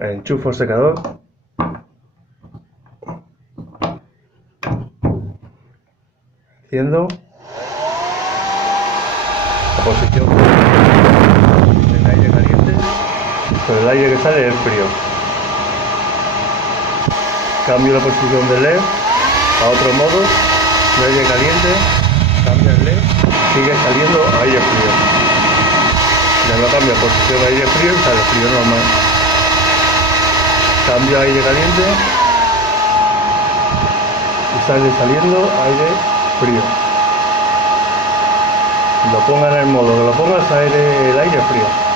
Enchufo el secador. Enciendo. La posición del aire caliente. Con el aire que sale es frío. Cambio la posición del LED a otro modo de aire caliente. Cambia el LED. Sigue saliendo aire frío. Ya lo cambio a posición de aire frío y sale frío normal. Cambio a aire caliente y sale saliendo aire frío. Lo ponga en el modo que lo pongas, el aire frío.